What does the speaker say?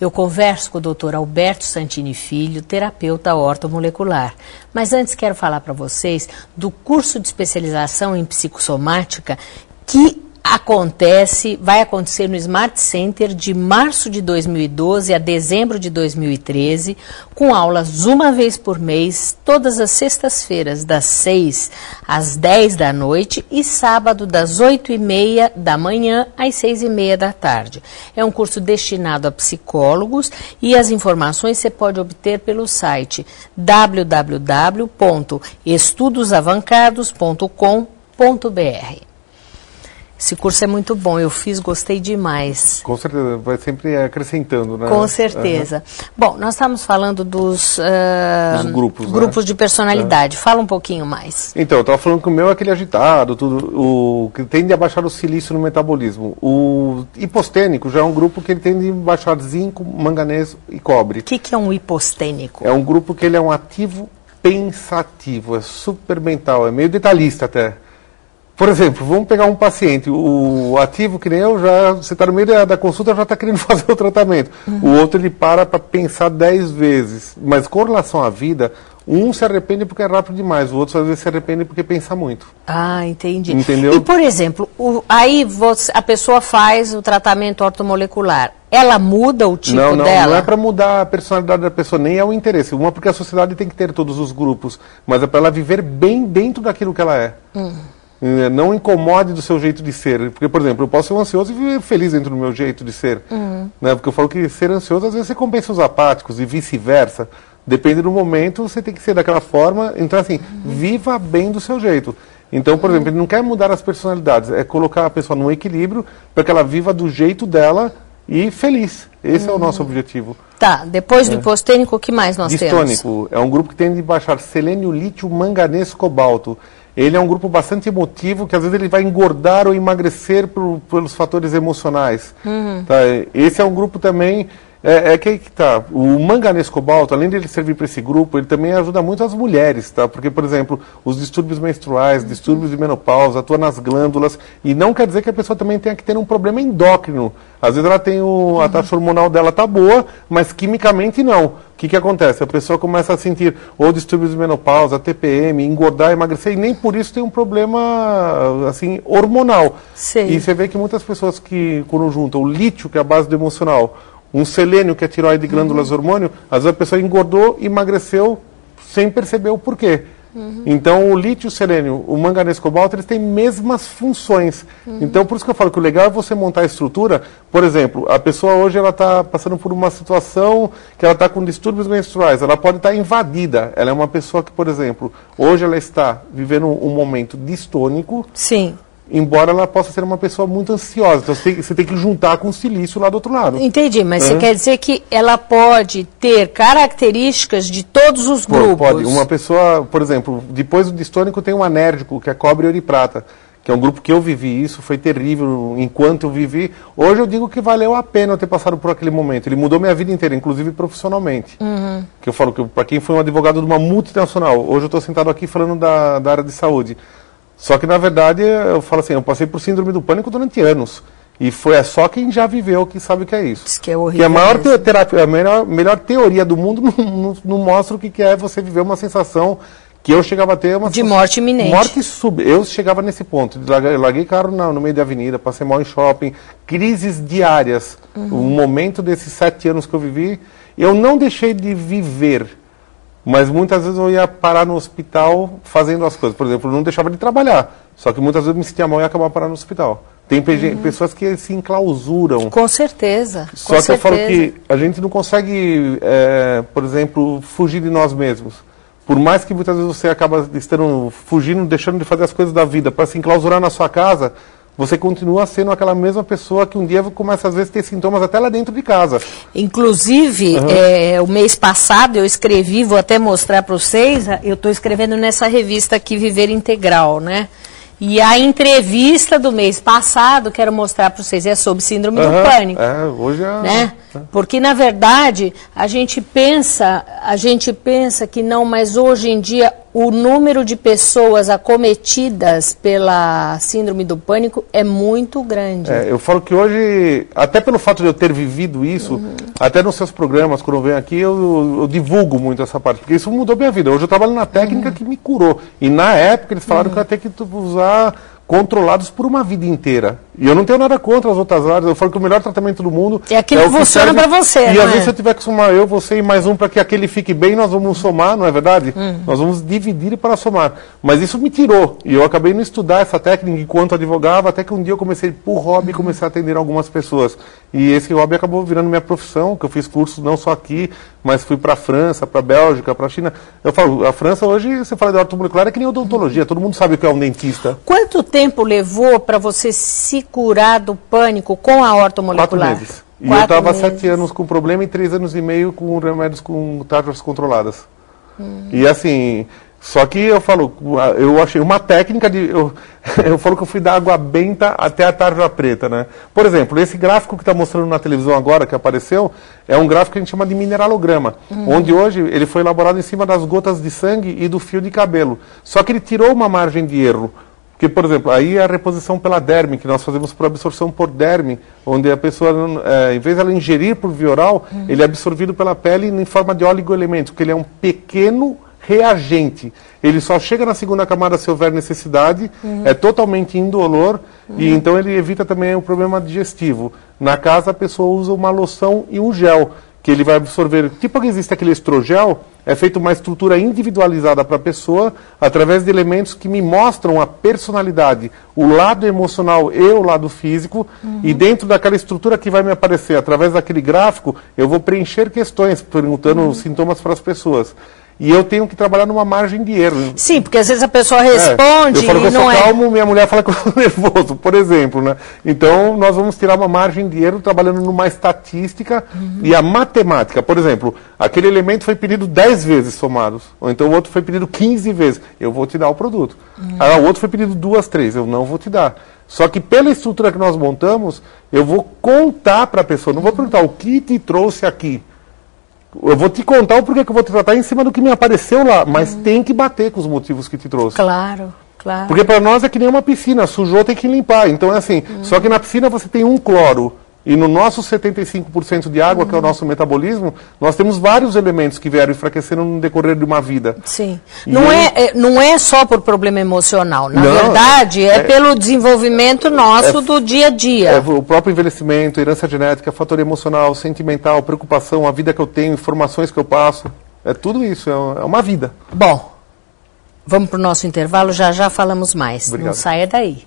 Eu converso com o Dr. Alberto Santini Filho, terapeuta ortomolecular. Mas antes quero falar para vocês do curso de especialização em psicossomática que vai acontecer no Smart Center de março de 2012 a dezembro de 2013, com aulas uma vez por mês, todas as sextas-feiras, das 6 às 10 da noite e sábado das 8h30 da manhã às 6h30 da tarde. É um curso destinado a psicólogos e as informações você pode obter pelo site www.estudosavancados.com.br. Esse curso é muito bom, eu fiz, gostei demais. Com certeza, vai sempre acrescentando, né? Com certeza. Bom, nós estamos falando dos grupos de personalidade. Fala um pouquinho mais. Então, eu estava falando que o meu é aquele agitado, o que tende a baixar o silício no metabolismo. O hipostênico já é um grupo que ele tende a baixar zinco, manganês e cobre. O que é um hipostênico? É um grupo que ele é um ativo pensativo, é super mental, é meio detalhista até. Por exemplo, vamos pegar um paciente, o ativo que nem eu, você está no meio da consulta, já está querendo fazer o tratamento. O outro, ele para pensar 10 vezes. Mas com relação à vida, um se arrepende porque é rápido demais, o outro às vezes se arrepende porque pensa muito. Ah, entendi. Entendeu? E, por exemplo, a pessoa faz o tratamento ortomolecular. Ela muda o tipo dela? Não é para mudar a personalidade da pessoa, nem é o interesse. Uma, porque a sociedade tem que ter todos os grupos, mas é para ela viver bem dentro daquilo que ela é. Não incomode do seu jeito de ser. Porque, por exemplo, eu posso ser um ansioso e viver feliz dentro do meu jeito de ser. Né? Porque eu falo que ser ansioso, às vezes, você compensa os apáticos e vice-versa. Depende do momento, você tem que ser daquela forma. Então, assim, viva bem do seu jeito. Então, por exemplo, ele não quer mudar as personalidades, é colocar a pessoa num equilíbrio para que ela viva do jeito dela e feliz. Esse é o nosso objetivo. Tá, depois do hipostênico, o que mais nós temos? Distônico é um grupo que tende a baixar selênio, lítio, manganês, cobalto. Ele é um grupo bastante emotivo, que às vezes ele vai engordar ou emagrecer pelos fatores emocionais. Tá? Esse é um grupo também, que aí que tá. O manganês cobalto, além de ele servir para esse grupo, ele também ajuda muito as mulheres, tá? Porque, por exemplo, os distúrbios menstruais, distúrbios de menopausa, atua nas glândulas, e não quer dizer que a pessoa também tenha que ter um problema endócrino. Às vezes ela tem a taxa hormonal dela tá boa, mas quimicamente não. O que acontece? A pessoa começa a sentir ou distúrbios de menopausa, TPM, engordar, emagrecer, e nem por isso tem um problema assim, hormonal. Sim. E você vê que muitas pessoas que, quando juntam o lítio, que é a base do emocional, um selênio, que é tireoide, glândulas, hormônio, às vezes a pessoa engordou e emagreceu sem perceber o porquê. Então, o lítio, o selênio, o manganês, cobalto, eles têm mesmas funções. Então, por isso que eu falo que o legal é você montar a estrutura. Por exemplo, a pessoa hoje ela está passando por uma situação que ela está com distúrbios menstruais. Ela pode estar invadida. Ela é uma pessoa que, por exemplo, hoje ela está vivendo um momento distônico. Sim. Embora ela possa ser uma pessoa muito ansiosa. Então, você tem que juntar com o silício lá do outro lado. Entendi, mas você quer dizer que ela pode ter características de todos os grupos? Pode. Uma pessoa, por exemplo, depois do distônico tem um anérgico, que é cobre, ouro e prata, que é um grupo que eu vivi isso, foi terrível enquanto eu vivi. Hoje eu digo que valeu a pena eu ter passado por aquele momento. Ele mudou minha vida inteira, inclusive profissionalmente. Que eu falo que para quem foi um advogado de uma multinacional, hoje eu estou sentado aqui falando da área de saúde. Melhor que, na verdade, eu falo assim, eu passei por síndrome do pânico durante anos. E é só quem já viveu que sabe o que é isso. Isso que é horrível. Que a maior terapia, a melhor teoria do mundo não mostra o que é você viver uma sensação que eu chegava a ter de morte iminente. Eu chegava nesse ponto. Larguei carro no meio da avenida, passei mal em shopping, crises diárias. Um momento desses 7 anos que eu vivi, eu não deixei de viver. Mas muitas vezes eu ia parar no hospital fazendo as coisas. Por exemplo, eu não deixava de trabalhar. Só que muitas vezes eu me sentia mal e acabava parando no hospital. Tem pessoas que se enclausuram. Com certeza. Só que eu falo que a gente não consegue, por exemplo, fugir de nós mesmos. Por mais que muitas vezes você acaba fugindo, deixando de fazer as coisas da vida para se enclausurar na sua casa, você continua sendo aquela mesma pessoa que um dia começa, às vezes, a ter sintomas até lá dentro de casa. Inclusive, o mês passado eu escrevi, vou até mostrar para vocês, eu estou escrevendo nessa revista aqui, Viver Integral, né? E a entrevista do mês passado, quero mostrar para vocês, é sobre síndrome do pânico. Hoje é... Né? Porque, na verdade, a gente pensa que não, mas hoje em dia o número de pessoas acometidas pela síndrome do pânico é muito grande. Eu falo que hoje, até pelo fato de eu ter vivido isso, Até nos seus programas, quando eu venho aqui, eu divulgo muito essa parte, porque isso mudou minha vida. Hoje eu trabalho na técnica que me curou. E na época eles falaram que eu ia ter que usar controlados por uma vida inteira. E eu não tenho nada contra as outras áreas. Eu falo que o melhor tratamento do mundo é aquilo que funciona para você, e às vezes se eu tiver que somar você e mais um para que aquele fique bem, nós vamos somar, não é verdade? Nós vamos dividir para somar. Mas isso me tirou. E eu acabei não estudar essa técnica enquanto advogava, até que um dia eu comecei por hobby e comecei a atender algumas pessoas. E esse hobby acabou virando minha profissão, que eu fiz cursos não só aqui, mas fui para a França, para a Bélgica, para a China. Eu falo, a França hoje, você fala de ortomolecular, é que nem odontologia. Todo mundo sabe o que é um dentista. Quanto tempo levou para você se curar do pânico com a ortomolecular? 4 meses. E eu estava 7 anos com problema e 3 anos e meio com remédios com tarjas controladas. E assim, só que eu falo, eu achei uma técnica de... Eu falo que eu fui da água benta até a tarja preta, né? Por exemplo, esse gráfico que está mostrando na televisão agora, que apareceu, é um gráfico que a gente chama de mineralograma, onde hoje ele foi elaborado em cima das gotas de sangue e do fio de cabelo. Só que ele tirou uma margem de erro. Porque, por exemplo, aí é a reposição pela derme, que nós fazemos por absorção por derme, onde a pessoa, em vez de ela ingerir por via oral, ele é absorvido pela pele em forma de oligoelementos, porque ele é um pequeno reagente. Ele só chega na segunda camada se houver necessidade, é totalmente indolor, e então ele evita também o problema digestivo. Na casa, a pessoa usa uma loção e um gel, que ele vai absorver. Tipo que existe aquele estrogel, é feita uma estrutura individualizada para a pessoa, através de elementos que me mostram a personalidade, o lado emocional e o lado físico, e dentro daquela estrutura que vai me aparecer, através daquele gráfico, eu vou preencher questões, perguntando os sintomas para as pessoas. E eu tenho que trabalhar numa margem de erro. Sim, porque às vezes a pessoa responde eu falo que e eu sou não calmo, minha mulher fala que eu sou nervoso, por exemplo, né? Então, nós vamos tirar uma margem de erro trabalhando numa estatística e a matemática. Por exemplo, aquele elemento foi pedido 10 vezes somados, ou então o outro foi pedido 15 vezes. Eu vou te dar o produto. O outro foi pedido 2, 3, eu não vou te dar. Só que pela estrutura que nós montamos, eu vou contar para a pessoa, não vou perguntar o que te trouxe aqui. Eu vou te contar o porquê que eu vou te tratar em cima do que me apareceu lá, mas tem que bater com os motivos que te trouxe. Claro, claro. Porque para nós é que nem uma piscina, sujou tem que limpar. Então é assim, só que na piscina você tem um cloro. E no nosso 75% de água, que é o nosso metabolismo, nós temos vários elementos que vieram enfraquecendo no decorrer de uma vida. Sim. Não é só por problema emocional. Na verdade, é pelo desenvolvimento nosso do dia a dia. É o próprio envelhecimento, herança genética, fator emocional, sentimental, preocupação, a vida que eu tenho, informações que eu passo. É tudo isso, é uma vida. Bom, vamos para o nosso intervalo, já já falamos mais. Obrigado. Não saia daí.